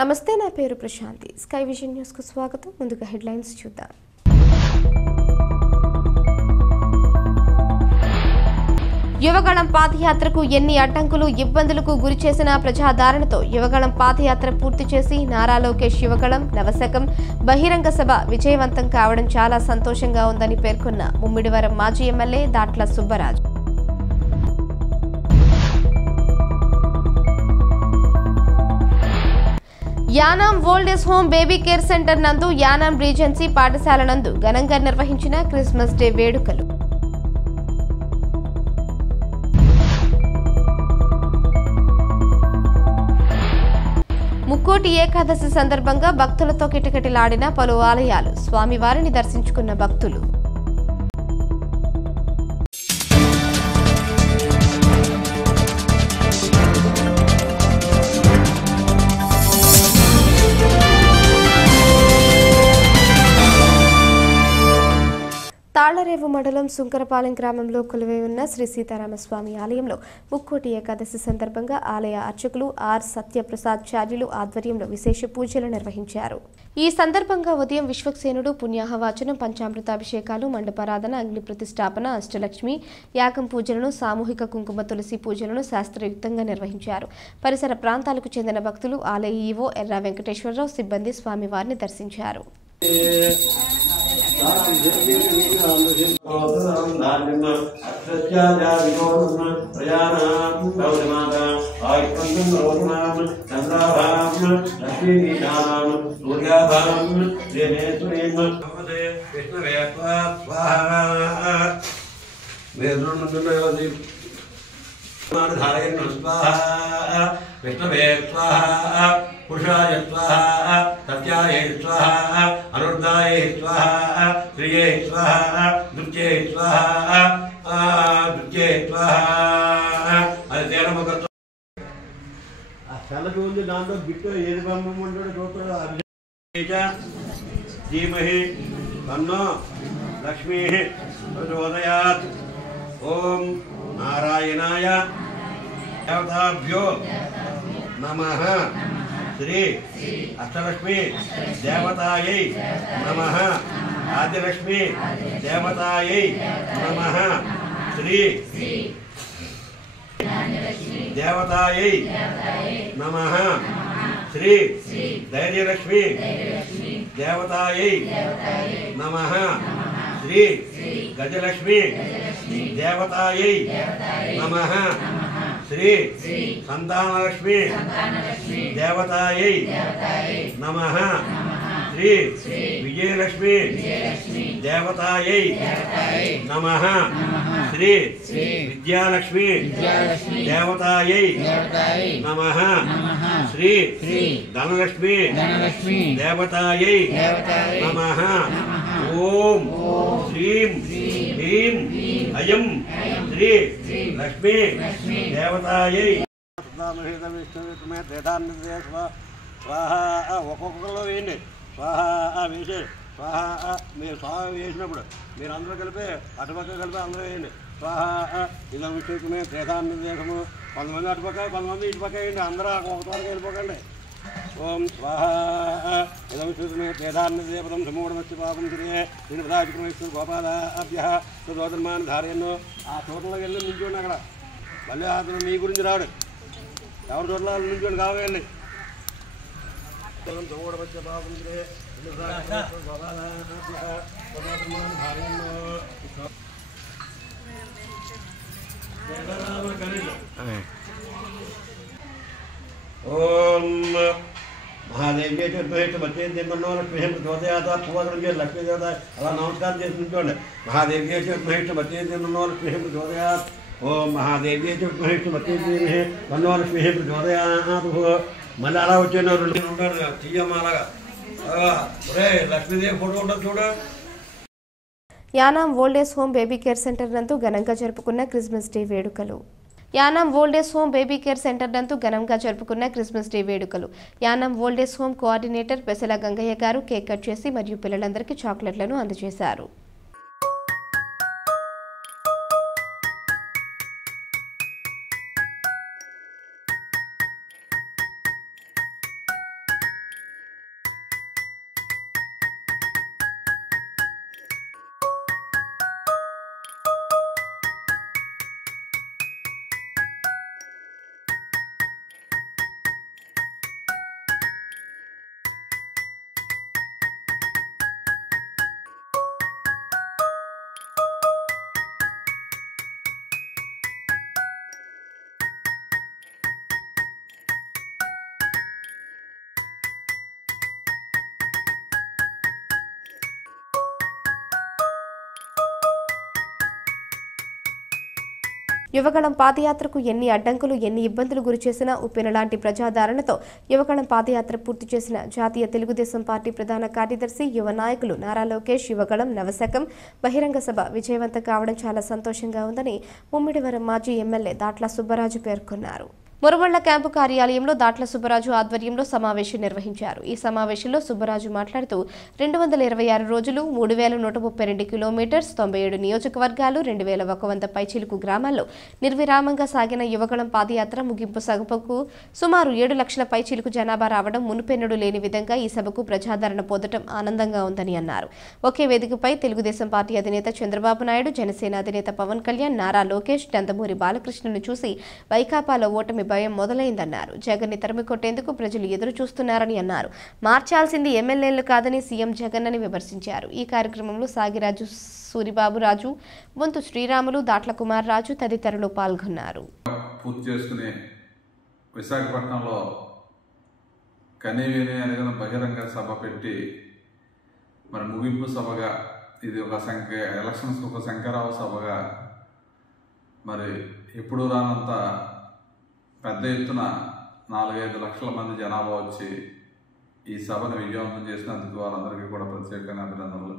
నమస్తే, నా పేరు ప్రశాంతి. స్కై విజన్ న్యూస్ కు స్వాగతం. ముందుగా హెడ్లైన్స్ చూద్దాం. యువగళం పాదయాత్రకు ఎన్ని అడ్డంకులు ఇబ్బందులకు గురిచేసిన ప్రజాదరణతో యువగళం పాదయాత్ర పూర్తి చేసి నారా లోకేష్ యువగళం నవశకం బహిరంగ సభ విజయవంతం కావడం చాలా సంతోషంగా ఉందని పేర్కొన్న ముమ్మిడివరం మాజీ MLA Datla Subbaraju. Yanam old age home baby care centre నందు యానాం రీజెన్సీ పాఠశాల నందు ఘనంగా నిర్వహించిన క్రిస్మస్ డే వేడుకలు. ముక్కోటి ఏకాదశి సందర్భంగా భక్తులతో కిటకిటలాడిన పలు ఆలయాలు. స్వామివారిని దర్శించుకున్న భక్తులు. తాళ్లరేవు మండలం సుంకరపాలెం గ్రామంలో కొలువై ఉన్న శ్రీ సీతారామస్వామి ఆలయంలో ముక్కోటి ఏకాదశి సందర్భంగా ఆలయ అర్చకులు ఆర్ సత్యప్రసాద్ చార్యులు ఆధ్వర్యంలో విశేష పూజలు నిర్వహించారు. ఈ సందర్భంగా ఉదయం విశ్వక్సేనుడు పుణ్యాహవాచనం, పంచామృతాభిషేకాలు, మండపారాధన, అగ్ని ప్రతిష్టాపన, అష్టలక్ష్మి యాగం పూజలను, సామూహిక కుంకుమ తులసి పూజలను శాస్త్రయుక్తంగా నిర్వహించారు. పరిసర ప్రాంతాలకు చెందిన భక్తులు, ఆలయ ఈవో ఎర్రా వెంకటేశ్వరరావు సిబ్బంది స్వామివారిని దర్శించారు. విష్ణవే స్వాహా, పురుషాయ స్వాహా, సత్యాయ స్వాహా, అనుర్ధాయ స్వాహా, శ్రియే స్వాహా, దుర్గే స్వాహా, దుర్గే స్వాహా. అది తేరముఖ చల్లటి ఉంది. దాంట్లో బిట్టు ఏది పంపమంటాడు చూస్తాడు. ధీమహి తన్నో లక్ష్మీ ప్రచోదయాత్. ఓం నారాయణాయ దేవతాభ్యో నమః. శ్రీ అష్టలక్ష్మి దేవతాయై నమః. ఆదిలక్ష్మి దేవతాయై నమః. శ్రీ దేవతాయై నమః. శ్రీ ధైర్యలక్ష్మి దేవతాయై నమః. శ్రీ గజలక్ష్మి దేవతాయై నమః. శ్రీ సంతానలక్ష్మి దేవతాయై నమః. శ్రీ విజయలక్ష్మి దేవతాయై నమః. శ్రీ విద్యాలక్ష్మి దేవతాయై నమః. శ్రీ ధనలక్ష్మి దేవతాయై నమః. ఓం శ్రీం హ్రీం అయం శ్రీ లక్ష్మీ దేవతాయై స్వాహ. ఒక్కొక్కలో వేయండి. స్వాహ వేసే స్వాహ. మీరు స్వాహ వేసినప్పుడు మీరు అందరూ కలిపి అటుపక్క కలిపి అందరూ వేయండి. స్వాహ. ఇదం విషయమే త్రేతాన్నిదేశము. కొంతమంది అటుపక్క, కొంతమంది ఇటుపక్క వేయండి. అందరూ ఒక తోటకి వెళ్ళిపోకండి. ఓం స్వాహ. ఇదం విషయమే త్రేతాన్నిదేపదం సమూఢమస్తి పాపం శ్రీయే దీని ప్రాచక్రమేశ్వర గోపాలాభ్య సుదోధర్మాన్ని ధారయన్ను. ఆ తోటలోకి వెళ్ళి నించోండి. అక్కడ మళ్ళీ అతను మీ గురించి రాడు. ఎవరి తోటలో నించోండి కావాలి. ఓం మహాదేవ్యే చతుర్భేష మధ్య తిన్నో లక్ష్మీ ప్రచోదయాత. పూర్వం లక్ష్మీ దేవత అలా నమస్కారం చేసి ఉంచండి. మహాదేవ్యే చతుర్భేష మధ్య తిన్నో లక్ష్మీ ప్రచోదయాత్. ఓం మహాదేవ్యే చతుర్భేష మధ్య తిన్నో లక్ష్మీ ప్రచోదయాత్. మళ్ళీ అలా వచ్చే రెండు ఉంటారు తీయమ్మ. అలాగా లక్ష్మీదేవి ఫోటో ఉంటుంది చూడ. Yanam old age home baby care centre నందు ఘనంగా జరుపుకున్న క్రిస్మస్ డే వేడుకలు. Yanam old age home baby care centre నందు ఘనంగా జరుపుకున్న క్రిస్మస్ డే వేడుకలు. Yanam old age home coordinator Pesala Gangaiah గారు కేక్ కట్ చేసి మరియు పిల్లలందరికీ చాక్లెట్లను అందజేశారు. యువగళం పాదయాత్రకు ఎన్ని అడ్డంకులు ఎన్ని ఇబ్బందులు గురి చేసినా ఉప్పెన లాంటి ప్రజాదరణతో యువగళం పాదయాత్ర పూర్తి చేసిన జాతీయ తెలుగుదేశం పార్టీ ప్రధాన కార్యదర్శి యువ నాయకులు నారా లోకేష్ యువగళం నవశకం బహిరంగ సభ విజయవంతం కావడం చాలా సంతోషంగా ఉందని ముమ్మిడివరం మాజీ ఎమ్మెల్యే దాట్ల సుబ్బరాజు పేర్కొన్నారు. మురవళ్ల క్యాంపు కార్యాలయంలో దాట్ల సుబ్బరాజు ఆధ్వర్యంలో సమావేశం నిర్వహించారు. ఈ సమావేశంలో సుబ్బరాజు మాట్లాడుతూ 226 రోజులు 3132 కిలోమీటర్స్ 97 నియోజకవర్గాలు 2100 పైచిలుకు గ్రామాల్లో నిర్విరామంగా సాగిన యువగళం పాదయాత్ర ముగింపు సభకు సుమారు 7 లక్షల పైచిలుకు జనాభా రావడం మునుపెన్నడూ లేని విధంగా ఈ సభకు ప్రజాదరణ పొందడం ఆనందంగా ఉందని అన్నారు. ఒకే వేదికపై తెలుగుదేశం పార్టీ అధినేత చంద్రబాబు నాయుడు, జనసేన అధినేత పవన్ కళ్యాణ్, నారా లోకేష్, నందమూరి బాలకృష్ణను చూసి వైకాపాలో ఓటమి భయం మొదలైందన్నారు. జగన్ ని తరిమి కొట్టేందుకు ప్రజలు ఎదురు చూస్తున్నారని అన్నారు. మార్చాల్సింది ఎమ్మెల్యేలు కాదని సీఎం జగన్ అని విమర్శించారు. ఈ కార్యక్రమంలో సాగిరాజు, సూరిబాబు రాజు, బొంతు శ్రీరాములు, దాట్ల కుమార్ రాజు తదితరులు పాల్గొన్నారు. పూర్తి చేసుకుని విశాఖపట్నంలో కనీవిని అనేది బహిరంగ సభ పెట్టి మరి ముగింపు సభగా ఇది ఒక ఎలక్షన్స్ ఒక శంకరావ సభగా మరి ఎప్పుడు రానంత పెద్ద ఎత్తున 4-5 లక్షల మంది జనాభా వచ్చి ఈ సభను విజయవంతం చేసినందుకు వారందరికీ కూడా ప్రత్యేకంగా అభినందనలు.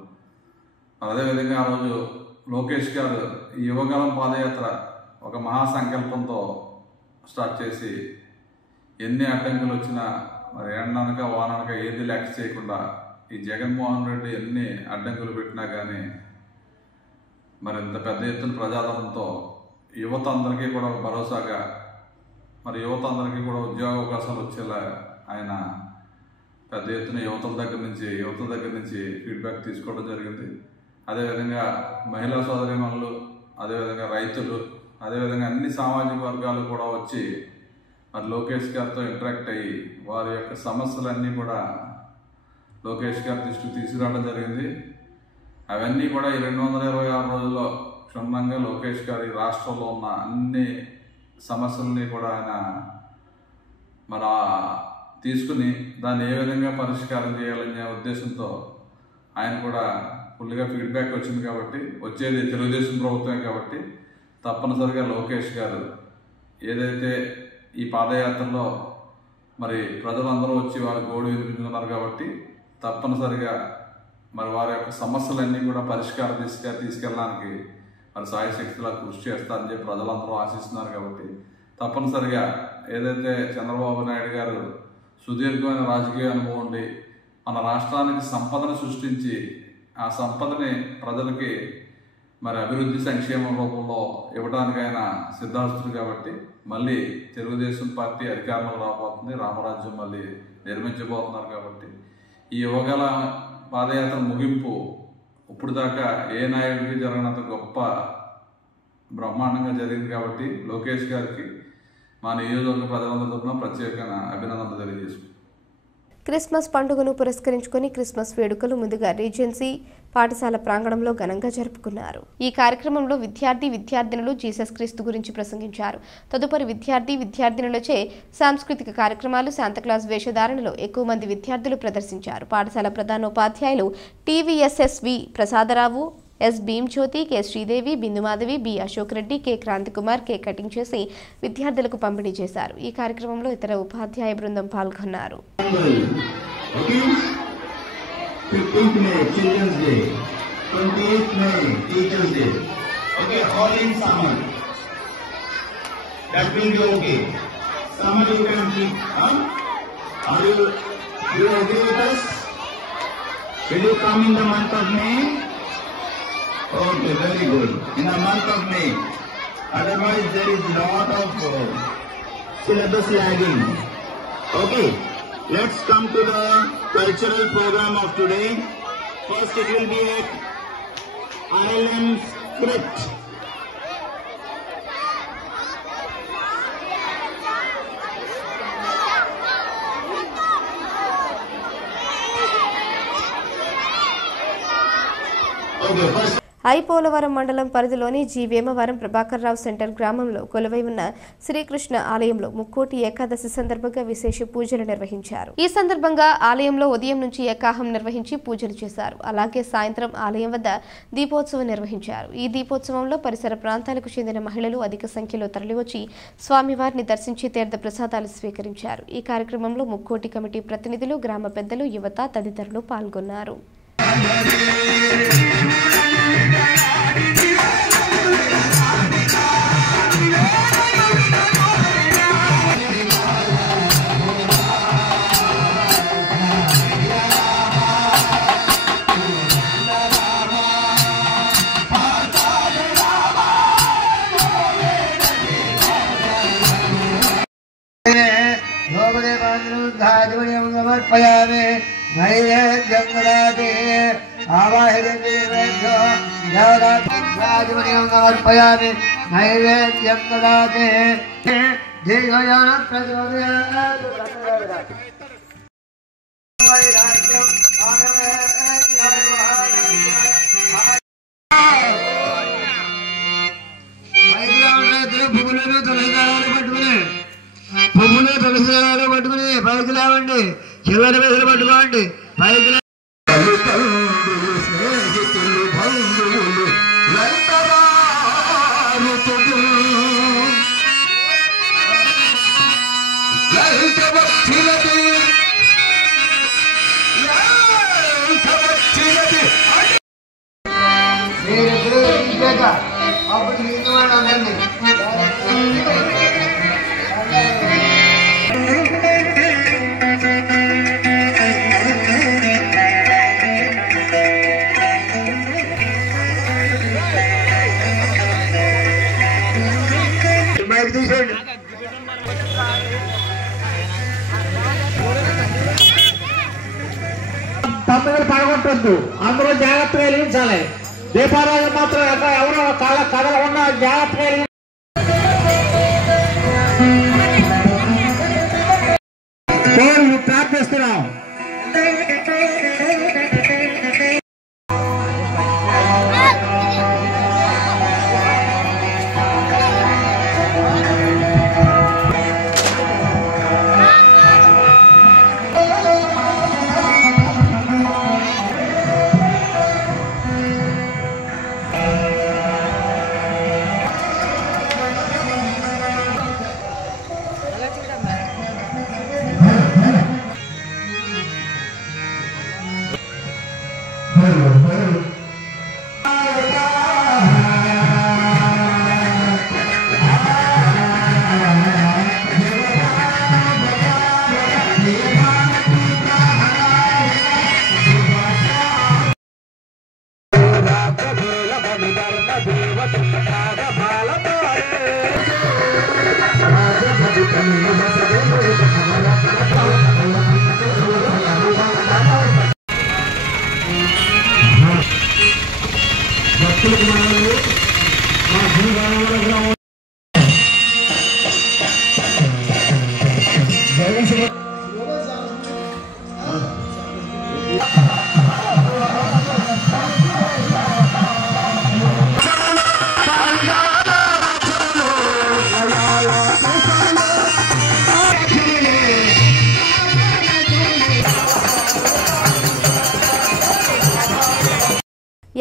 అదేవిధంగా ఆ రోజు లోకేష్ గారు ఈ యువగళం పాదయాత్ర ఒక మహాసంకల్పంతో స్టార్ట్ చేసి ఎన్ని అడ్డంకులు వచ్చినా మరి ఎండనక వాననక ఏది లెక్క చేయకుండా ఈ జగన్మోహన్ రెడ్డి ఎన్ని అడ్డంకులు పెట్టినా కానీ మరి ఇంత పెద్ద ఎత్తున ప్రజాదరణతో యువత అందరికీ కూడా భరోసాగా మరి యువత అందరికీ కూడా ఉద్యోగ అవకాశాలు వచ్చేలా ఆయన పెద్ద ఎత్తున యువతల దగ్గర నుంచి ఫీడ్బ్యాక్ తీసుకోవడం జరిగింది. అదేవిధంగా మహిళా సోదరీమణులు, అదేవిధంగా రైతులు, అదేవిధంగా అన్ని సామాజిక వర్గాలు కూడా వచ్చి మరి లోకేష్ గారితో ఇంటరాక్ట్ అయ్యి వారి యొక్క సమస్యలన్నీ కూడా లోకేష్ గారి దృష్టికి తీసుకురావడం జరిగింది. అవన్నీ కూడా ఈ 226 రోజుల్లో క్షుణ్ణంగా లోకేష్ గారి రాష్ట్రంలో ఉన్న అన్ని సమస్యల్ని కూడా ఆయన మరి తీసుకుని దాన్ని ఏ విధంగా పరిష్కారం చేయాలనే ఉద్దేశంతో ఆయన కూడా ఫుల్గా ఫీడ్బ్యాక్ వచ్చింది. కాబట్టి వచ్చేది తెలుగుదేశం ప్రభుత్వం కాబట్టి తప్పనిసరిగా లోకేష్ గారు ఏదైతే ఈ పాదయాత్రలో మరి ప్రజలందరూ వచ్చి వారి గోడు వినిపించుకున్నారు కాబట్టి తప్పనిసరిగా మరి వారి యొక్క సమస్యలన్నీ కూడా పరిష్కారం తీసుకెళ్ళడానికి మరి సాయశక్తిలా కృషి చేస్తారని చెప్పి ప్రజలందరూ ఆశిస్తున్నారు. కాబట్టి తప్పనిసరిగా ఏదైతే చంద్రబాబు నాయుడు గారు సుదీర్ఘమైన రాజకీయ అనుభవం ఉండి మన రాష్ట్రానికి సంపదను సృష్టించి ఆ సంపదని ప్రజలకి మరి అభివృద్ధి సంక్షేమం రూపంలో ఇవ్వడానికి ఆయన సిద్ధాస్తుడు. కాబట్టి మళ్ళీ తెలుగుదేశం పార్టీ అధికారంలో రాబోతుంది, రామరాజ్యం మళ్ళీ నిర్మించబోతున్నారు. కాబట్టి ఈ యువగల పాదయాత్ర ముగింపు ఇప్పుడు దాకా ఏ నాయకుడికి జరగనంత గొప్ప బ్రహ్మాండంగా జరిగింది. కాబట్టి లోకేష్ గారికి మా నియోజకవర్గ ప్రజలందరి తరపున ప్రత్యేకంగా అభినందనలు తెలియజేసుకుంటాం. క్రిస్మస్ పండుగను పురస్కరించుకుని క్రిస్మస్ వేడుకలు ముందుగా రీజెన్సీ పాఠశాల ప్రాంగణంలో ఘనంగా జరుపుకున్నారు. ఈ కార్యక్రమంలో విద్యార్థినులు జీసస్ క్రీస్తు గురించి ప్రసంగించారు. తదుపరి విద్యార్థినులచే సాంస్కృతిక కార్యక్రమాలు, శాంతక్లాస్ వేషధారణలో ఎక్కువ మంది విద్యార్థులు ప్రదర్శించారు. పాఠశాల ప్రధానోపాధ్యాయులు TVSSV Prasadarao, S Bhimjyothi, K Sridevi, Bindumadhavi, B Ashok Reddy, K Kranthikumar cake cutting చేసి విద్యార్థులకు పంపిణీ చేశారు. ఈ కార్యక్రమంలో ఇతర ఉపాధ్యాయ బృందం పాల్గొన్నారు. 15th May Children's Day, 28th May Teachers Day. Okay, all in summer. That will be okay. Summer you can keep. Are you agree with us? Will you come in the month of May? Okay, very good. In the month of May. Otherwise there is lot of syllabus lagging. Okay. Let's come to the cultural program of today. First it will be at ILM script. Okay, first I. Polavaram మండలం పరిధిలోని G Vemavaram Prabhakar Rao centre గ్రామంలో కొలువై ఉన్న శ్రీకృష్ణ ఆలయంలో ముక్కోటి ఏకాదశి సందర్భంగా విశేష పూజలు నిర్వహించారు. ఈ సందర్భంగా ఆలయంలో ఉదయం నుంచి ఏకాహం నిర్వహించి పూజలు చేశారు. అలాగే సాయంత్రం ఆలయం వద్ద దీపోత్సవం నిర్వహించారు. ఈ దీపోత్సవంలో పరిసర ప్రాంతాలకు చెందిన మహిళలు అధిక సంఖ్యలో తరలివచ్చి స్వామివారిని దర్శించి తీర్థ ప్రసాదాలు స్వీకరించారు. ఈ కార్యక్రమంలో ముక్కోటి కమిటీ ప్రతినిధులు, గ్రామ పెద్దలు, యువత తదితరులు పాల్గొన్నారు. समर्पयामि नैवेद्यं ददाति आवाहयेभ्यो राजमणिं समर्पयामि नैवेद्यं ददाति देवयान प्रचोदयात् वैराग्यं పువ్వులు తులసిదాలు పట్టుకుని పైకి లేవండి, చివరి వేసులు పట్టుకోండి, పైకి స్నేహితులు బంధువులు అప్పుడు మిగతా వాళ్ళు అందండి. తమ్ముడు పడగొట్టద్దు, అందరూ జాగ్రత్తగా వెలిగించాలి. దీపారాజు మాత్రం ఎవరో కథలు ఉన్న జాగ్రత్తగా ప్రార్థిస్తున్నాం.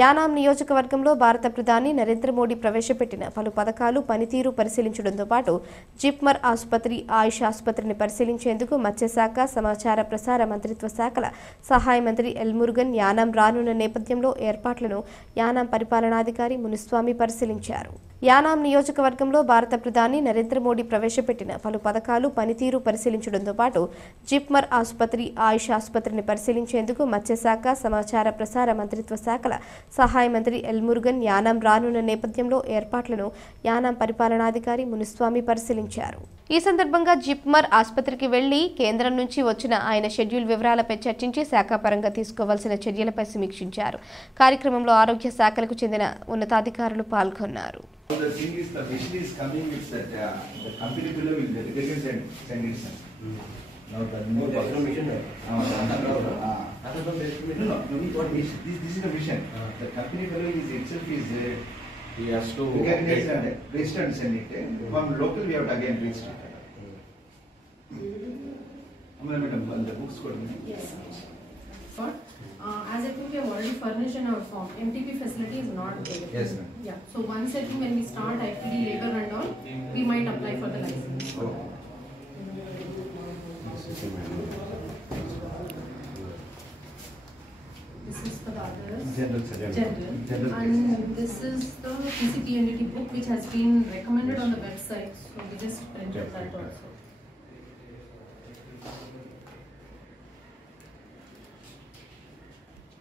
యానాం నియోజకవర్గంలో భారత ప్రధాని నరేంద్ర మోడీ ప్రవేశపెట్టిన పలు పథకాలు పనితీరు పరిశీలించడంతో పాటు జిప్మర్ ఆసుపత్రి, ఆయుష్ ఆసుపత్రిని పరిశీలించేందుకు మత్స్యశాఖ, సమాచార ప్రసార మంత్రిత్వ శాఖల సహాయ మంత్రి ఎల్ మురుగన్ యానాం రానున్న నేపథ్యంలో ఏర్పాట్లను యానాం పరిపాలనాధికారి మునిస్వామి పరిశీలించారు. యానాం నియోజకవర్గంలో భారత ప్రధాని నరేంద్ర మోడీ ప్రవేశపెట్టిన పలు పథకాలు పనితీరు పరిశీలించడంతో పాటు జిప్మర్ ఆసుపత్రి, ఆయుష్ ఆసుపత్రిని పరిశీలించేందుకు మత్స్యశాఖ, సమాచార ప్రసార మంత్రిత్వ శాఖల సహాయ మంత్రి ఎల్ మురుగన్ యానాం రానున్న నేపథ్యంలో ఏర్పాట్లను యానాం పరిపాలనాధికారి మునిస్వామి పరిశీలించారు. ఈ సందర్భంగా జిప్మర్ ఆసుపత్రికి వెళ్లి కేంద్రం నుంచి వచ్చిన ఆయన షెడ్యూల్ వివరాలపై చర్చించి శాఖాపరంగా తీసుకోవాల్సిన చర్యలపై సమీక్షించారు. కార్యక్రమంలో ఆరోగ్య శాఖలకు చెందిన ఉన్నతాధికారులు పాల్గొన్నారు. The thing is, the mission is coming. It's that the company below will they can send it. Now the more mission. This is the mission. The company fellow is itself is he has to recognized and registered and send it. From local we have to again register. Madam, the books got Yes. As I think we have already furnished in our form, MTP facility is not there. Yes, ma'am. Yeah. So once I think when we start IPD labor and all, we might apply for the license. Oh. This is for the others. General. And this is the PCPNDT book which has been recommended on the website. So we just printed that also.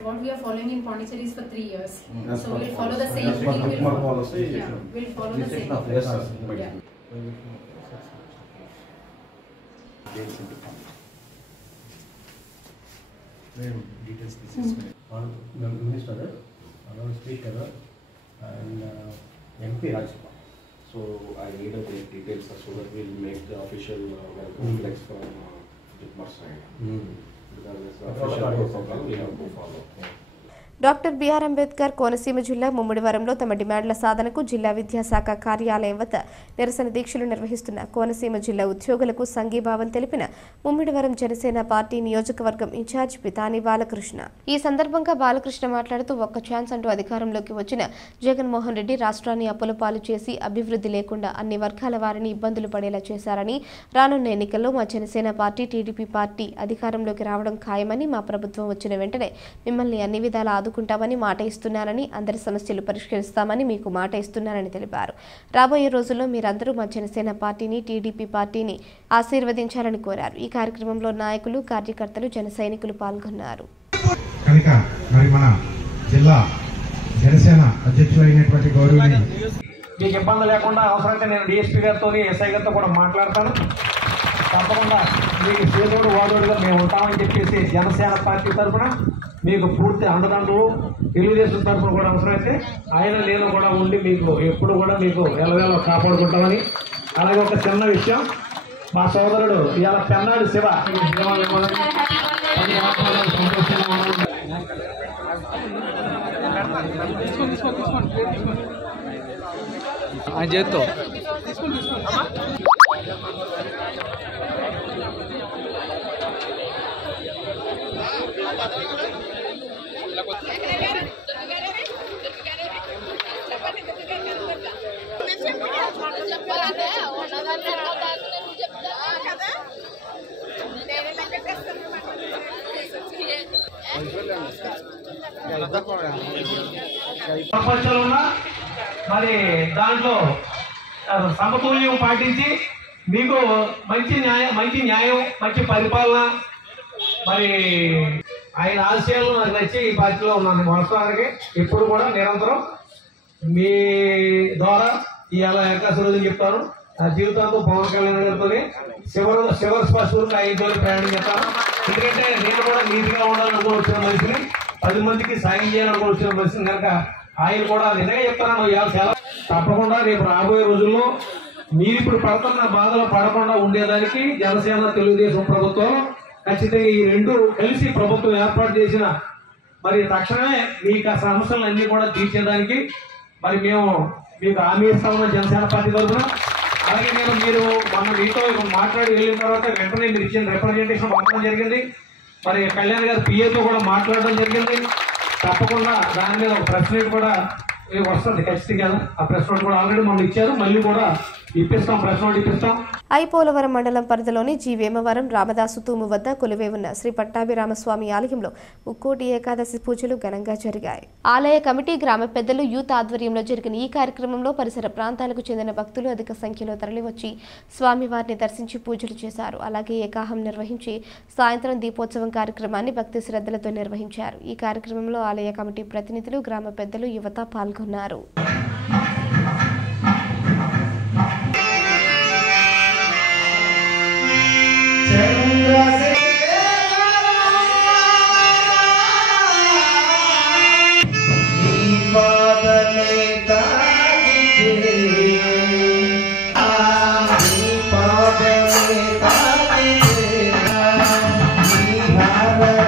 What we are following in Pondicherry is for 3 years. So we'll follow the same thing. We'll follow the same. Yes, sir. Yeah. Details. Minister, our Speaker, and MP Rajapal. So I need the details so that we'll make the official welcome flex from Jitmar side. Because it's the official protocol we have to follow. Doctor BR Ambedkar Konaseema జిల్లా ముమ్మిడివరంలో తమ డిమాండ్ల సాధనకు జిల్లా విద్యాశాఖ కార్యాలయం వద్ద నిరసన దీక్షలు నిర్వహిస్తున్న కోనసీమ జిల్లా ఉద్యోగులకు సంఘీభావం తెలిపిన ముమ్మిడివరం జనసేన పార్టీ నియోజకవర్గం ఇన్ఛార్జ్ పితాని బాలకృష్ణ. ఈ సందర్భంగా బాలకృష్ణ మాట్లాడుతూ ఒక్క ఛాన్స్ అంటూ అధికారంలోకి వచ్చిన జగన్మోహన్ రెడ్డి రాష్ట్రాన్ని అప్పుల పాలు చేసి అభివృద్ధి లేకుండా అన్ని వర్గాల వారిని ఇబ్బందులు పడేలా చేశారని, రానున్న ఎన్నికల్లో మా జనసేన పార్టీ టీడీపీ పార్టీ అధికారంలోకి రావడం ఖాయమని, మా ప్రభుత్వం వచ్చిన వెంటనే మిమ్మల్ని అన్ని విధాలా ఆదుకుంటామని మాట ఇస్తున్నానని, అందరి సమస్యలు పరిష్కరిస్తామని మీకు మాట ఇస్తున్నానని తెలిపారు. రాబోయే రోజుల్లో మీరందరూ మా జనసేన పార్టీని, టీడీపీ పార్టీని ఆశీర్వదించాలని కోరారు. ఈ కార్యక్రమంలో నాయకులు, కార్యకర్తలు, జన సైనికులు పాల్గొన్నారు. కనుక మరి మన జిల్లా జనసేన అధ్యక్షులైనటువంటి గౌరవనీయులు మీకు ఇబ్బంది లేకుండా అవసరమైతే నేను డిఎస్పీ గారితో, ఎస్ఐ గారితో కూడా మాట్లాడతాను. తప్పకుండా మీకు చేదోడు వాదోడుగా మేము ఉంటామని చెప్పేసి జనసేన పార్టీ తరఫున మీకు పూర్తి అండదండలు, తెలుగుదేశం తరఫున కూడా అవసరమైతే ఆయన నేను కూడా ఉండి మీకు ఎప్పుడు కూడా మీకు ఎలవేళ కాపాడుకుంటామని. అలాగే ఒక చిన్న విషయం, మా సోదరుడు ఇవాళ పెన్నాడు శివ ఆయన చేత్తో ప్రపంచంలో ఉన్న మరి దాంట్లో సమతుల్యం పాటించి మీకు మంచి న్యాయం, మంచి పరిపాలన, మరి ఆయన ఆశయాలు నాకు నచ్చి ఈ పార్టీలో ఉన్నాను. వాస్తవానికి ఇప్పుడు కూడా నిరంతరం మీ ద్వారా ఇవాళ ఏకాశ రోజులు చెప్తాను. నా జీవితాంతో పవన్ కళ్యాణ్ గారితో శివర్ స్పష్టంగా 5 రోజులు ప్రయాణం చేస్తాను. ఎందుకంటే నేను కూడా నీతిగా ఉండాలనుకో వచ్చిన మనిషిని, 10 మందికి సాయం చేయాలనుకో వచ్చిన మనిషిని కనుక ఆయన కూడా నిజంగా చెప్తాను. ఇవాళ చాలా తప్పకుండా రేపు రాబోయే రోజుల్లో మీరు ఇప్పుడు పడుతున్న బాధలు పడకుండా ఉండేదానికి జనసేన, తెలుగుదేశం ప్రభుత్వం ఖచ్చితంగా ఈ రెండు కలిసి ప్రభుత్వం ఏర్పాటు చేసిన మరి తక్షణమే మీకు ఆ సమస్యలన్నీ కూడా తీర్చేదానికి మరి మేము మీకు హామీ ఇస్తామని జనసేన పార్టీ తరఫున. అలాగే మీరు మొన్న మీతో మాట్లాడి వెళ్ళిన తర్వాత వెంటనే మీరు ఇచ్చిన రిప్రజెంటేషన్ పంపడం జరిగింది. మరి కళ్యాణ్ గారు పిఏతో కూడా మాట్లాడడం జరిగింది. తప్పకుండా దాని మీద ఒక ప్రెస్ మీట్ కూడా వస్తుంది ఖచ్చితంగా. ఆ ప్రెస్ నోట్ కూడా ఆల్రెడీ మనం ఇచ్చారు, మళ్ళీ కూడా ఇప్పిస్తాం, ప్రెస్ నోట్ ఇప్పిస్తాం. ఐపోలవరం మండలం పరిధిలోని జి వేమవరం రామదాసు తూము వద్ద కొలువై ఉన్న శ్రీ పట్టాభిరామస్వామి ఆలయంలో ముక్కోటి ఏకాదశి పూజలు ఘనంగా జరిగాయి. ఆలయ కమిటీ, గ్రామ పెద్దలు, యూత్ ఆధ్వర్యంలో జరిగిన ఈ కార్యక్రమంలో పరిసర ప్రాంతాలకు చెందిన భక్తులు అధిక సంఖ్యలో తరలివచ్చి స్వామివారిని దర్శించి పూజలు చేశారు. అలాగే ఏకాహం నిర్వహించి సాయంత్రం దీపోత్సవం కార్యక్రమాన్ని భక్తి శ్రద్ధలతో నిర్వహించారు. ఈ కార్యక్రమంలో ఆలయ కమిటీ ప్రతినిధులు, గ్రామ పెద్దలు, యువత పాల్గొన్నారు.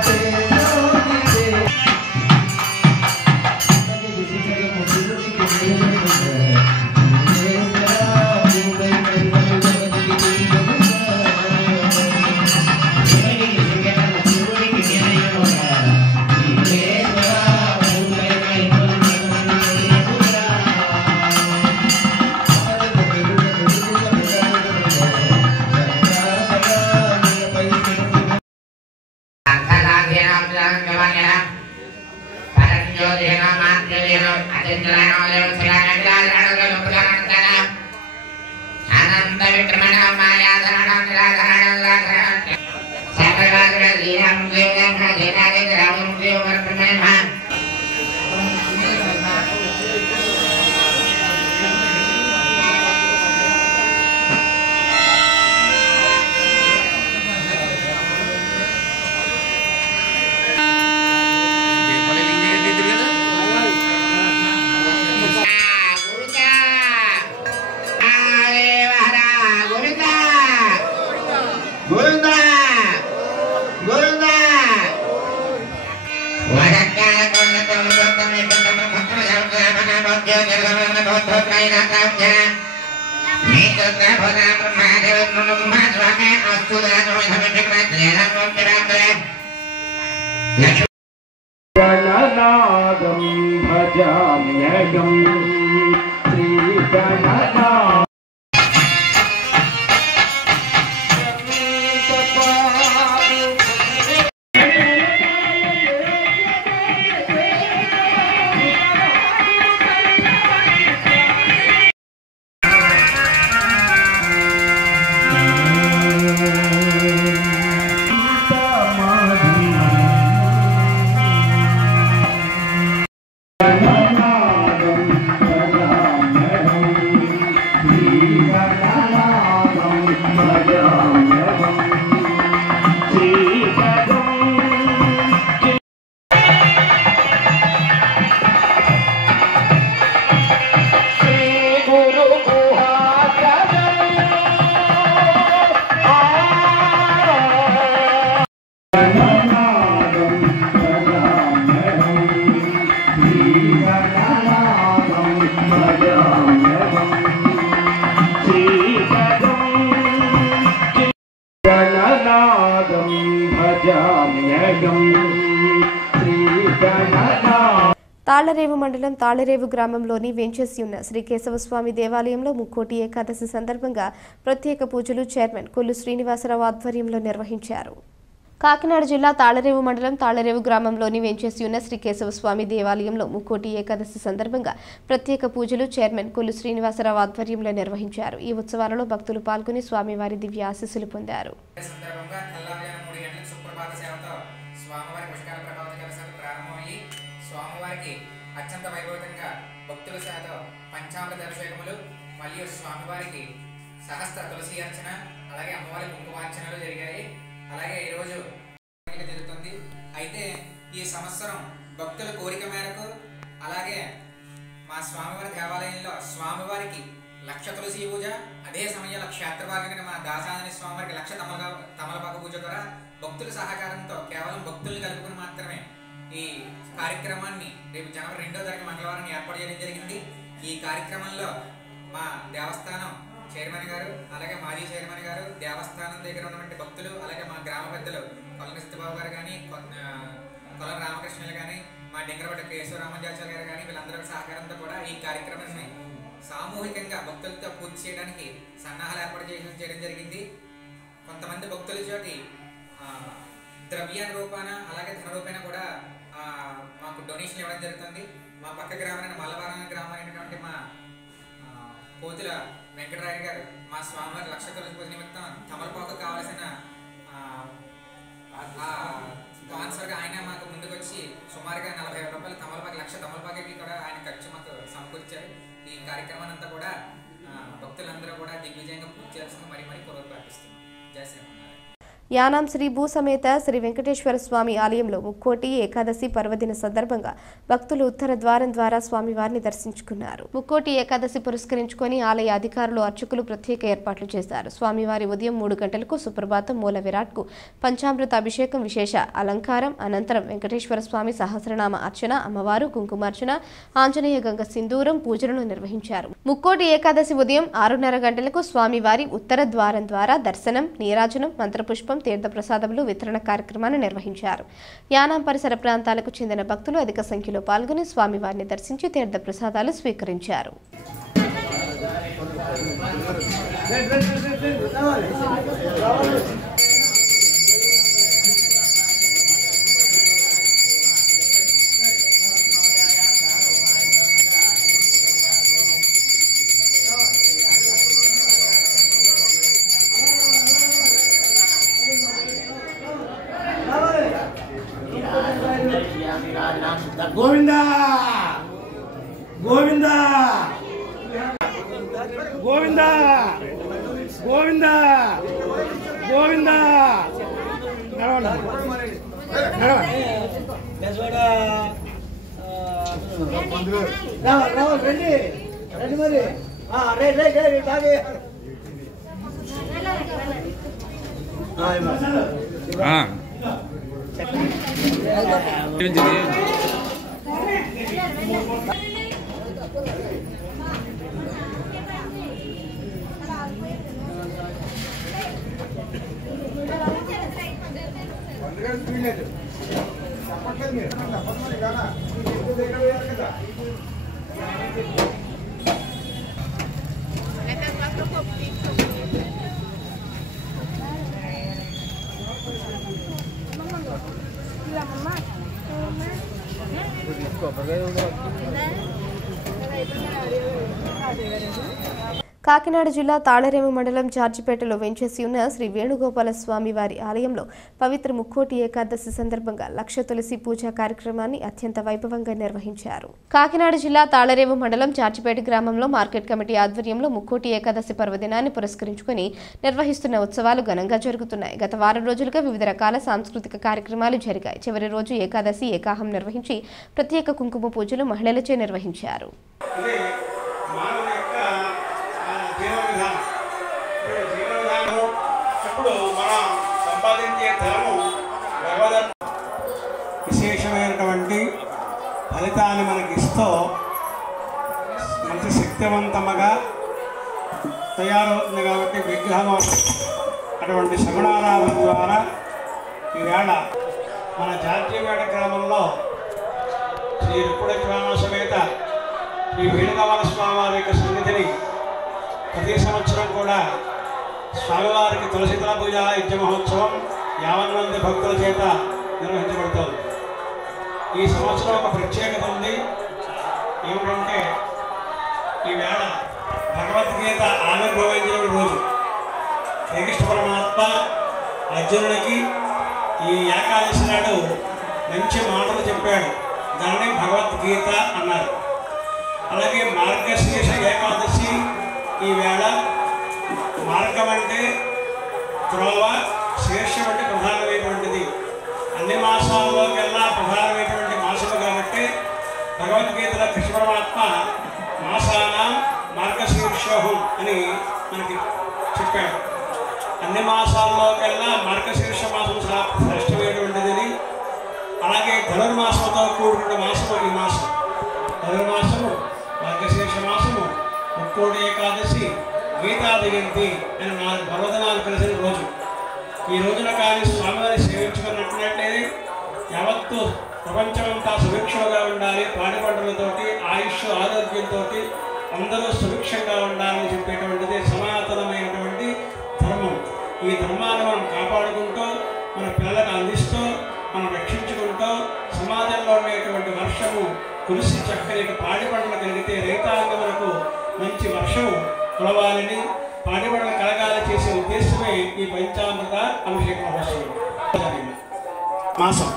Thank you. गणनादं भजाम्यहं श्रीगणनादम् తాళ్లరేవు మండలం తాళ్లరేవు గ్రామంలోని వేంచేసి ఉన్న శ్రీ కేశవస్వామి దేవాలయంలో ముక్కోటి ఏకాదశి సందర్భంగా ప్రత్యేక పూజలు చైర్మన్ కొల్లు శ్రీనివాసరావు ఆధ్వర్యంలో నిర్వహించారు. కాకినాడ జిల్లా తాళ్లరేవు మండలం తాళ్లరేవు గ్రామంలోని వేంచేసి ఉన్న శ్రీ కేశవస్వామి దేవాలయంలో ముక్కోటి ఏకాదశి సందర్భంగా ప్రత్యేక పూజలు చైర్మన్ కొల్లు శ్రీనివాసరావు ఆధ్వర్యంలో నిర్వహించారు. ఈ ఉత్సవాలలో భక్తులు పాల్గొని స్వామివారి దివ్య ఆశీస్సులు పొందారు. అత్యంత వైభవంగా భక్తుల సహత పంచామృత అభిషేకములు మరియు స్వామివారికి సహస్ర తులసి అర్చన అలాగే అమ్మవారి కుంకుమార్చనలు జరిగాయి. అలాగే ఈరోజు జరుగుతుంది. అయితే ఈ సంవత్సరం భక్తుల కోరిక మేరకు అలాగే మా స్వామివారి దేవాలయంలో స్వామివారికి 1,00,000 తులసి పూజ, అదే సమయంలో క్షేత్రభాగంగా మా దాసాని స్వామివారికి 1,00,000 తమలపాకు పూజ ద్వారా భక్తుల సహకారంతో కేవలం భక్తుల్ని కలుపుకుని మాత్రమే ఈ కార్యక్రమాన్ని రేపు జనవరి 2వ తారీఖు మంగళవారం ఏర్పాటు చేయడం జరిగింది. ఈ కార్యక్రమంలో మా దేవస్థానం చైర్మన్ గారు అలాగే మాజీ చైర్మన్ గారు, దేవస్థానం దగ్గర ఉన్నటువంటి భక్తులు, అలాగే మా గ్రామ పెద్దలు కొల్లని సత్యబాబు గారు కానీ, కొల రామకృష్ణులు కానీ, మా డింగరపట్టి కేశవరామాచార్య గారు కానీ, వీళ్ళందరి సహకారంతో కూడా ఈ కార్యక్రమాన్ని సామూహికంగా భక్తులతో పూర్తి చేయడానికి సన్నాహాలు ఏర్పాటు చేయడం జరిగింది. కొంతమంది భక్తుల చోటి ద్రవ్య రూపాన అలాగే ధన రూపాన కూడా మాకు డొనేషన్ ఇవ్వడం జరుగుతుంది. మా పక్క గ్రామమైన మల్లవరం గ్రామం అయినటువంటి మా పోతుల వెంకటరాయ గారు మా స్వామివారి 1,00,000 తులసి పూజ నిమిత్తం తమలపాకు కావాల్సిన స్పాన్సర్గా ఆయన మాకు ముందుకు వచ్చి సుమారుగా 40,000 రూపాయలు తమలపాకు 1,00,000 తమలపాకుకి కూడా ఆయన ఖర్చు మాకు సమకూర్చారు. ఈ కార్యక్రమాన్ని అంతా కూడా భక్తులందరూ కూడా దిగ్విజయంగా పూర్తి చేయాల్సింది మరీ కోరిక ప్రార్థిస్తున్నాం. జై శ్రీరామ్. యానాం శ్రీ భూసమేత శ్రీ వెంకటేశ్వర స్వామి ఆలయంలో ముక్కోటి ఏకాదశి పర్వదిన సందర్భంగా భక్తులు ఉత్తర ద్వారం ద్వారా స్వామివారిని దర్శించుకున్నారు. ముక్కోటి ఏకాదశి పురస్కరించుకొని ఆలయ అధికారులు అర్చకులు ప్రత్యేక ఏర్పాట్లు చేశారు. స్వామివారి ఉదయం 3 గంటలకు సుప్రభాతం మూల విరాట్కు పంచామృత అభిషేకం, విశేష అలంకారం, అనంతరం వెంకటేశ్వర స్వామి సహస్రనామ అర్చన, అమ్మవారు కుంకుమార్చన, ఆంజనేయ గంగ సింధూరం పూజలను నిర్వహించారు. ముక్కోటి ఏకాదశి ఉదయం 6:30 గంటలకు స్వామివారి ఉత్తర ద్వారం ద్వారా దర్శనం, నీరాజనం, మంత్రపుష్పం, తీర్థప్రసాదములు వితరణ కార్యక్రమాన్ని నిర్వహించారు. యానాం పరిసర ప్రాంతాలకు చెందిన భక్తులు అధిక సంఖ్యలో పాల్గొని స్వామివారిని దర్శించి తీర్థప్రసాదాలు స్వీకరించారు. గోవింద గోవింద గోవింద గోవింద గోవింద రావాలి రండి రండి మరి తాగే కాకినాడ జిల్లా తాళరేవు మండలం జార్జిపేటలో వెంచేసి ఉన్న శ్రీ వేణుగోపాల స్వామి వారి ఆలయంలో పవిత్ర ముక్కోటి ఏకాదశి సందర్భంగా లక్ష తులసి పూజా కార్యక్రమాన్ని అత్యంత వైభవంగా నిర్వహించారు. కాకినాడ జిల్లా తాళరేవు మండలం జార్జిపేట గ్రామంలో మార్కెట్ కమిటీ ఆధ్వర్యంలో ముక్కోటి ఏకాదశి పర్వదినాన్ని పురస్కరించుకుని నిర్వహిస్తున్న ఉత్సవాలు ఘనంగా జరుగుతున్నాయి. గత వారం రోజులుగా వివిధ రకాల సాంస్కృతిక కార్యక్రమాలు జరిగాయి. చివరి రోజు ఏకాదశి ఏకాహం నిర్వహించి ప్రత్యేక కుంకుమ పూజలు మహిళలచే నిర్వహించారు. విశేషమైనటువంటి ఫలితాన్ని మనకి ఇస్తూ మంచి శక్తివంతముగా తయారవుతుంది. కాబట్టి విగ్రహం అటువంటి శగుణారాధన ద్వారా ఈవేళ మన జార్జిపేట గ్రామంలో శ్రీ రుక్మిణీ సమేత శ్రీ వేణుగోపాల స్వామి వారి యొక్క సన్నిధిని ప్రతి సంవత్సరం కూడా స్వామివారికి తులసితల పూజ యజ్ఞ మహోత్సవం 50 మంది భక్తుల చేత నిర్వహించబడుతుంది. ఈ సంవత్సరం ఒక ప్రత్యేకత ఉంది. ఏమిటంటే ఈవేళ భగవద్గీత ఆవిర్భవించిన రోజు శ్రీకృష్ణ పరమాత్మ అర్జునుడికి ఈ ఏకాదశి నాడు మంచి మాటలు చెప్పాడు. దాన్ని భగవద్గీత అన్నారు. అలాగే మార్గశీర్ష ఏకాదశి ఈవేళ మార్గం అంటే త్రోవ, శీర్షం అంటే ప్రధానమైనటువంటిది. అన్ని మాసాల్లోకెల్లా ప్రధానమైనటువంటి మాసము కాబట్టి భగవద్గీతలో కృష్ణ పరమాత్మ మాసానాం మార్గశీర్షోహం అని మనకి చెప్పాడు. అన్ని మాసాల్లోకెల్లా మార్గశీర్ష మాసం శ్రేష్టమైనటువంటిది. అలాగే ధనుర్మాసంతో కూడిన మాసము ఈ మాసం. ధనుర్మాసము, మార్గశీర్ష మాసము, ముక్కోటి ఏకాదశి, గీతా జయంతి అని 4 పర్వదినాలు కలిసిన రోజు. ఈ రోజున కానీ స్వామివారిని సేవించుకున్నట్లయితే యావత్తు ప్రపంచమంతా సుభిక్షంగా ఉండాలి, పాడి పంటలతోటి, ఆయుష్ ఆరోగ్యంతో అందరూ సుభిక్షంగా ఉండాలని చెప్పేటువంటిది సనాతనమైనటువంటి ధర్మం. ఈ ధర్మాన్ని మనం కాపాడుకుంటూ మన పిల్లలకు అందిస్తూ మనం రక్షించుకుంటూ సమాజంలో ఉండేటువంటి వర్షము కురిసి చక్కని పాడి పంటలు కలిగితే రైతాంగములకు మంచి వర్షము కులవాలని పాడి పంటలు కలగాలి చేసే ఉద్దేశమే ఈ పంచామృత అభిషేక మహోత్సవం. మాసం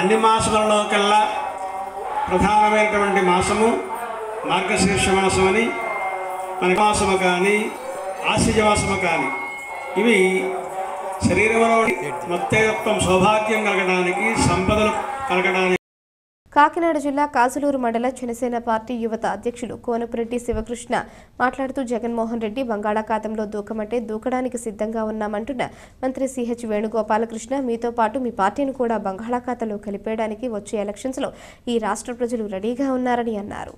అన్ని మాసములలోకెల్లా ప్రధానమైనటువంటి మాసము మార్గశీర్ష మాసం అని, మన మాసము కానీ ఆశ్వజ మాసము కానీ ఇవి శరీరంలో మత్తేయత్వం సౌభాగ్యం కలగడానికి, సంపదలు కలగడానికి. కాకినాడ జిల్లా కాసులూరు మండల జనసేన పార్టీ యువత అధ్యక్షులు కోనపురెడ్డి శివకృష్ణ మాట్లాడుతూ జగన్మోహన్ రెడ్డి బంగాళాఖాతంలో దూకమంటే దూకడానికి సిద్ధంగా ఉన్నామంటున్న మంత్రి సిహెచ్ వేణుగోపాలకృష్ణ మీతో పాటు మీ పార్టీని కూడా బంగాళాఖాతంలో కలిపేయడానికి వచ్చే ఎలక్షన్స్లో ఈ రాష్ట్ర ప్రజలు రెడీగా ఉన్నారని అన్నారు.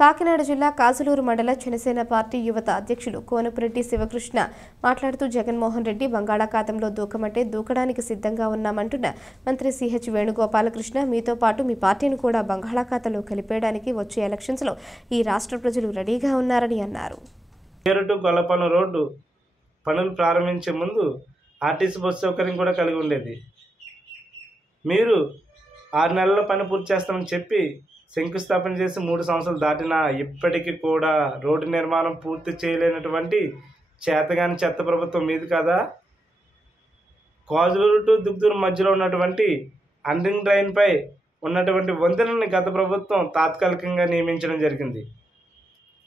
కాకినాడ జిల్లా కాసులూరు మండల జనసేన పార్టీ యువత అధ్యక్షులు కోనపురెడ్డి శివకృష్ణ మాట్లాడుతూ జగన్మోహన్ రెడ్డి బంగాళాఖాతంలో దూకమంటే దూకడానికి సిద్ధంగా ఉన్నామంటున్న మంత్రి సిహెచ్ వేణుగోపాలకృష్ణ మీతో పాటు మీ పార్టీని కూడా బంగాళాఖాతంలో కలిపేయడానికి వచ్చే ఎలక్షన్స్లో ఈ రాష్ట్ర ప్రజలు రెడీగా ఉన్నారని అన్నారు. ఏరుటు గొల్లపన రోడ్డు పనులు ప్రారంభించే ముందు ఆర్టీసీ బస్సు సౌకర్యం కూడా కలిగి ఉండేది. మీరు 6 నెలల్లో పని పూర్తి చేస్తామని చెప్పి శంకుస్థాపన చేసి 3 సంవత్సరాలు దాటినా ఇప్పటికీ కూడా రోడ్డు నిర్మాణం పూర్తి చేయలేనటువంటి చేతగాని చెత్త ప్రభుత్వం మీది కదా. కాజులూరు టు దుగ్దూరు మధ్యలో ఉన్నటువంటి అండరింగ్ డ్రైన్పై ఉన్నటువంటి వంతెనని గత ప్రభుత్వం తాత్కాలికంగా నియమించడం జరిగింది.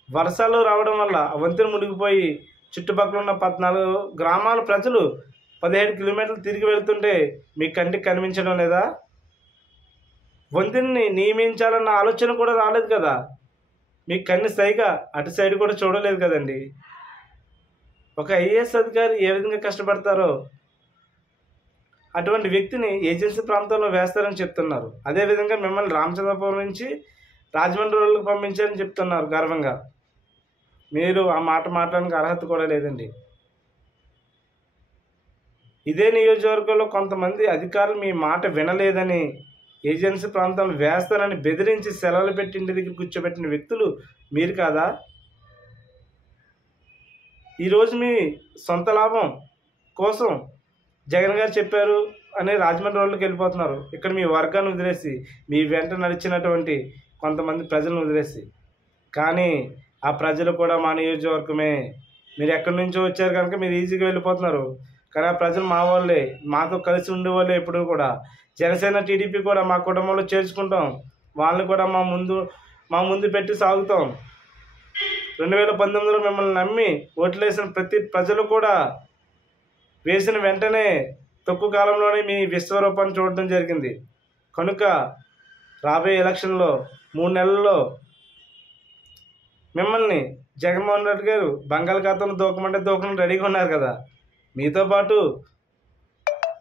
వర్షాలు రావడం వల్ల వంతెన మునిగిపోయి చుట్టుపక్కల ఉన్న 14 గ్రామాల ప్రజలు 17 కిలోమీటర్లు తిరిగి వెళ్తుంటే మీ కంటికి కనిపించడం లేదా? వంతెనని నియమించాలన్న ఆలోచన కూడా రాలేదు కదా. మీ కన్ను సైగా అటు సైడ్ కూడా చూడలేదు కదండి. ఒక ఐఏఎస్ అధికారి ఏ విధంగా కష్టపడతారో అటువంటి వ్యక్తిని ఏజెన్సీ ప్రాంతంలో వేస్తారని చెప్తున్నారు. అదేవిధంగా మిమ్మల్ని రామచంద్రపురం నుంచి రాజమండ్రి రోడ్లకు పంపించారని చెప్తున్నారు గర్వంగా. మీరు ఆ మాట మాట్లాడడానికి అర్హత కూడా లేదండి. ఇదే నియోజకవర్గంలో కొంతమంది అధికారులు మీ మాట వినలేదని ఏజెన్సీ ప్రాంతాలను వేస్తానని బెదిరించి సెలవులు పెట్టి ఇంటి దగ్గర కూర్చోబెట్టిన వ్యక్తులు మీరు కాదా? ఈరోజు మీ సొంత లాభం కోసం జగన్ గారు చెప్పారు అని రాజమండ్రి రోడ్లకు వెళ్ళిపోతున్నారు. ఇక్కడ మీ వర్గాన్ని వదిలేసి మీ వెంట నడిచినటువంటి కొంతమంది ప్రజలను వదిలేసి. కానీ ఆ ప్రజలు కూడా మా నియోజకవర్గమే. మీరు ఎక్కడి నుంచో వచ్చారు కనుక మీరు ఈజీగా వెళ్ళిపోతున్నారు. కానీ ఆ ప్రజలు మా వాళ్ళే, మాతో కలిసి ఉండేవాళ్ళే. ఎప్పుడు కూడా జనసేన టీడీపీ కూడా మా కుటుంబంలో చేర్చుకుంటాం. వాళ్ళని కూడా మా ముందు పెట్టి సాగుతాం. 2019లో మిమ్మల్ని నమ్మి ఓట్లేసిన ప్రతి ప్రజలు కూడా వేసిన వెంటనే తక్కువ కాలంలోనే మీ విశ్వరూపాన్ని చూడడం జరిగింది. కనుక రాబోయే ఎలక్షన్లో 3 నెలల్లో మిమ్మల్ని జగన్మోహన్ రెడ్డి గారు బంగాళాఖాతంలో దూకమంటే దూకడం రెడీగా ఉన్నారు కదా. మీతో పాటు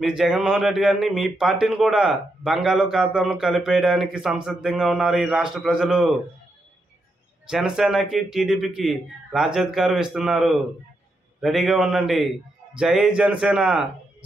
మీ జగన్మోహన్ రెడ్డి గారిని, మీ పార్టీని కూడా బంగాళాఖాతంలో కలిపేయడానికి సంసిద్ధంగా ఉన్నారు ఈ రాష్ట్ర ప్రజలు. జనసేనకి టీడీపీకి రాజ్యాధికారం ఇస్తున్నారు. రెడీగా ఉండండి. జై జనసేన,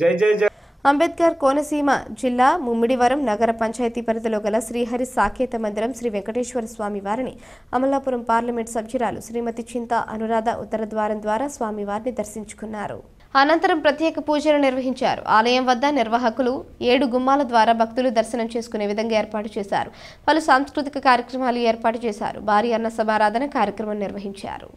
జై జై జై. అంబేద్కర్ కోనసీమ జిల్లా ముమ్మిడివరం నగర పంచాయతీ పరిధిలో గల శ్రీహరి సాకేత మందిరం శ్రీ వెంకటేశ్వర స్వామి వారిని అమలాపురం పార్లమెంట్ సభ్యురాలు శ్రీమతి చింత అనురాధ ఉత్తర ద్వారం ద్వారా స్వామివారిని దర్శించుకున్నారు. అనంతరం ప్రత్యేక పూజలు నిర్వహించారు. ఆలయం వద్ద నిర్వాహకులు 7 గుమ్మాల ద్వారా భక్తులు దర్శనం చేసుకునే విధంగా ఏర్పాటు చేశారు. పలు సాంస్కృతిక కార్యక్రమాలు ఏర్పాటు చేశారు. భారీ అన్న సమారాధన కార్యక్రమం నిర్వహించారు.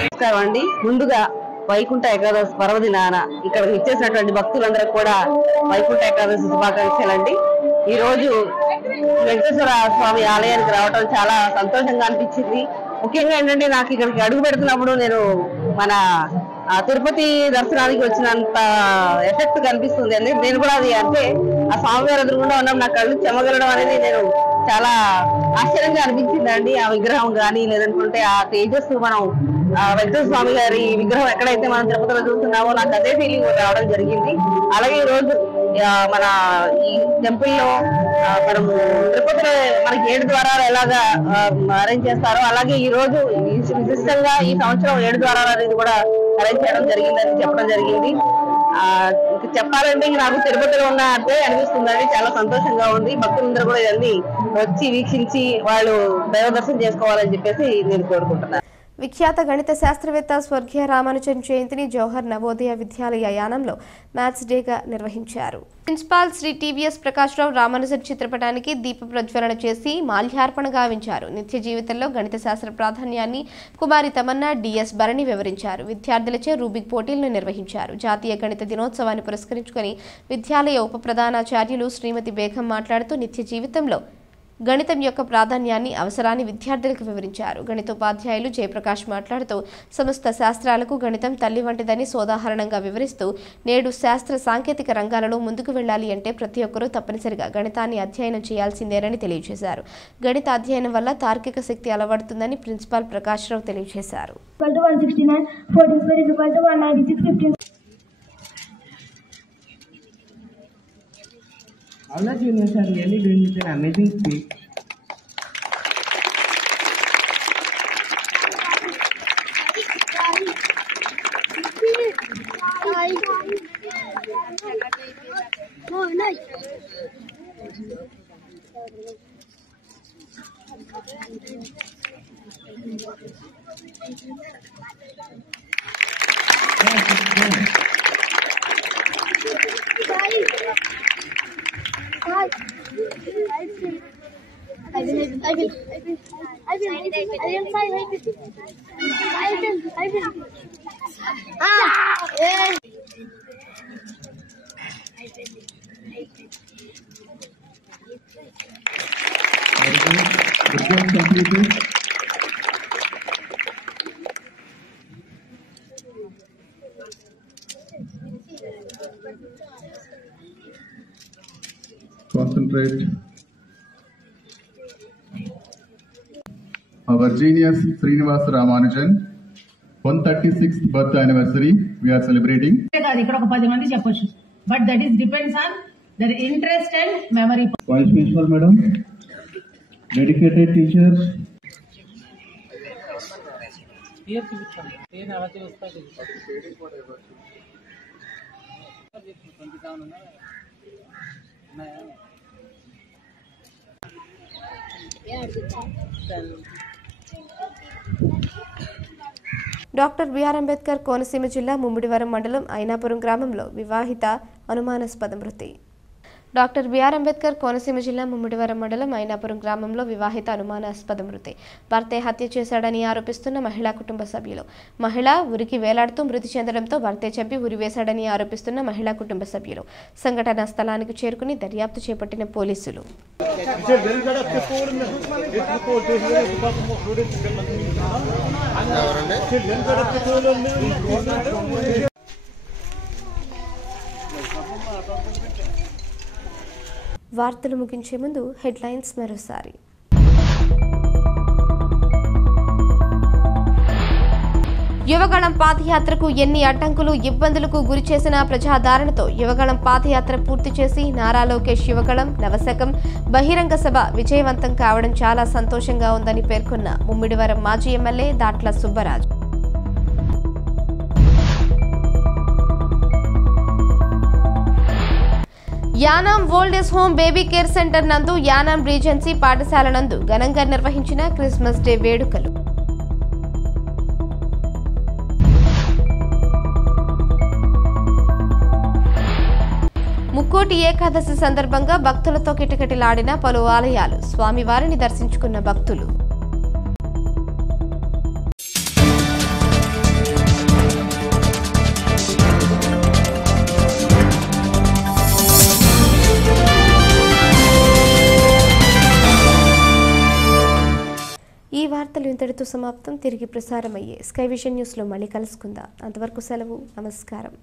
నమస్కారం అండి. ముందుగా వైకుంఠ ఏకాదశి పర్వదినాన ఇక్కడికి ఇచ్చేసినటువంటి భక్తులందరికీ కూడా వైకుంఠ ఏకాదశి శుభాకాంక్షలండి. ఈ రోజు వెంకటేశ్వర స్వామి ఆలయానికి రావడం చాలా సంతోషంగా అనిపించింది. ముఖ్యంగా ఏంటంటే నాకు ఇక్కడికి అడుగు పెడుతున్నప్పుడు నేను మన తిరుపతి దర్శనానికి వచ్చినంత ఎఫెక్ట్ కనిపిస్తుంది అండి. నేను కూడా అది అంటే ఆ స్వామివారి ఎదురుగుండా ఉన్నాం, నా కళ్ళు చెమగలడం అనేది నేను చాలా ఆశ్చర్యంగా అనిపించింది అండి. ఆ విగ్రహం కానీ లేదనుకుంటే ఆ తేజస్సు, మనం వెంకటేశ్వర స్వామి గారి విగ్రహం ఎక్కడైతే మనం తిరుపతిలో చూస్తున్నామో నాకు అదే ఫీలింగ్ రావడం జరిగింది. అలాగే ఈ రోజు మన ఈ టెంపుల్ లో మనం తిరుపతిలో మనకి 7 ద్వారాలు ఎలాగా అరేంజ్ చేస్తారో అలాగే ఈ రోజు విశిష్టంగా ఈ సంవత్సరం 7 ద్వారాలు అనేది కూడా అరేంజ్ చేయడం జరిగిందని చెప్పడం జరిగింది. చెప్పాలంటే నాకు తిరుపతిలో ఉన్నట్టే అనిపిస్తుందండి. చాలా సంతోషంగా ఉంది. భక్తులందరూ కూడా ఇవన్నీ వచ్చి వీక్షించి వాళ్ళు దైవ దర్శనం చేసుకోవాలని చెప్పేసి నేను కోరుకుంటున్నాను. విఖ్యాత గణిత శాస్త్రవేత్త స్వర్గీయ రామానుజన్ జయంతిని జవహర్ నవోదయ విద్యాలయ యానంలో మ్యాథ్స్ డేగా నిర్వహించారు. ప్రిన్సిపాల్ శ్రీ టీవీఎస్ ప్రకాశ్రావు రామానుజన్ చిత్రపటానికి దీప ప్రజ్వలన చేసి మాల్యార్పణ గావించారు. నిత్య జీవితంలో గణిత శాస్త్ర ప్రాధాన్యాన్ని కుమారి తమన్నా డిఎస్ భరణి వివరించారు. విద్యార్థులచే రూబిక్ పోటీలను నిర్వహించారు. జాతీయ గణిత దినోత్సవాన్ని పురస్కరించుకొని విద్యాలయ ఉప ప్రధానాచార్యులు శ్రీమతి బేగం మాట్లాడుతూ నిత్య జీవితంలో గణితం యొక్క ప్రాధాన్యాన్ని, అవసరాన్ని విద్యార్థులకు వివరించారు. గణితోపాధ్యాయులు జయప్రకాష్ మాట్లాడుతూ సమస్త శాస్త్రాలకు గణితం తల్లి వంటిదని సోదాహరణంగా వివరిస్తూ నేడు శాస్త్ర సాంకేతిక రంగాలలో ముందుకు వెళ్లాలి అంటే ప్రతి ఒక్కరూ తప్పనిసరిగా గణితాన్ని అధ్యయనం చేయాల్సిందేనని తెలియజేశారు. గణిత అధ్యయనం వల్ల తార్కిక శక్తి అలవడుతుందని ప్రిన్సిపాల్ ప్రకాశ్రావు తెలియజేశారు. All the juniors are really doing with an amazing speed. Yes. Concentrate. Our genius Srinivas Ramanujan 136th birthday anniversary we are celebrating. ఇక్కడ ఒక 10 మంది చెప్పొచ్చు, but that is depends on their interest and memory. Vice Principal Madam, dedicated teachers, doctor BR Ambedkar Konaseema జిల్లా ముమ్మిడివరం మండలం ఐనాపురం గ్రామంలో వివాహిత అనుమానాస్పద మృతి. డాక్టర్ బిఆర్ అంబేద్కర్ కోనసీమ జిల్లా ముమ్మిడివరం మండలం ఐనాపురం గ్రామంలో వివాహిత అనుమానాస్పద మృతి. భర్తే హత్య చేశాడని ఆరోపిస్తున్న మహిళా కుటుంబ సభ్యులు. మహిళ ఉరికి వేలాడుతూ మృతి చెందడంతో భర్తే చంపి ఉరివేశాడని ఆరోపిస్తున్న మహిళా కుటుంబ సభ్యులు. సంఘటనా స్థలానికి చేరుకుని దర్యాప్తు చేపట్టిన పోలీసులు. వార్తలు ముగించే ముందు హెడ్లైన్స్ మరోసారి. యువగళం పాదయాత్రకు ఎన్ని అడ్డంకులు ఇబ్బందులకు గురి చేసిన ప్రజాదరణతో యువగళం పాదయాత్ర పూర్తి చేసి నారా లోకేష్ యువగళం నవశకం బహిరంగ సభ విజయవంతం కావడం చాలా సంతోషంగా ఉందని పేర్కొన్న ముమ్మిడివరం మాజీ MLA Datla Subbaraju. Yanam old age home baby care centre నందు యానాం రీజెన్సీ పాఠశాల నందు ఘనంగా నిర్వహించిన క్రిస్మస్ డే వేడుకలు. ముక్కోటి ఏకాదశి సందర్భంగా భక్తులతో కిటకిటలాడిన పలు ఆలయాలు, స్వామివారిని దర్శించుకున్న భక్తులు. ఈ వార్తలు ఇంతటితో సమాప్తం. తిరిగి ప్రసారమయ్యే స్కై విజన్ న్యూస్లో మళ్ళీ కలుసుకుందాం. అంతవరకు సెలవు. నమస్కారం.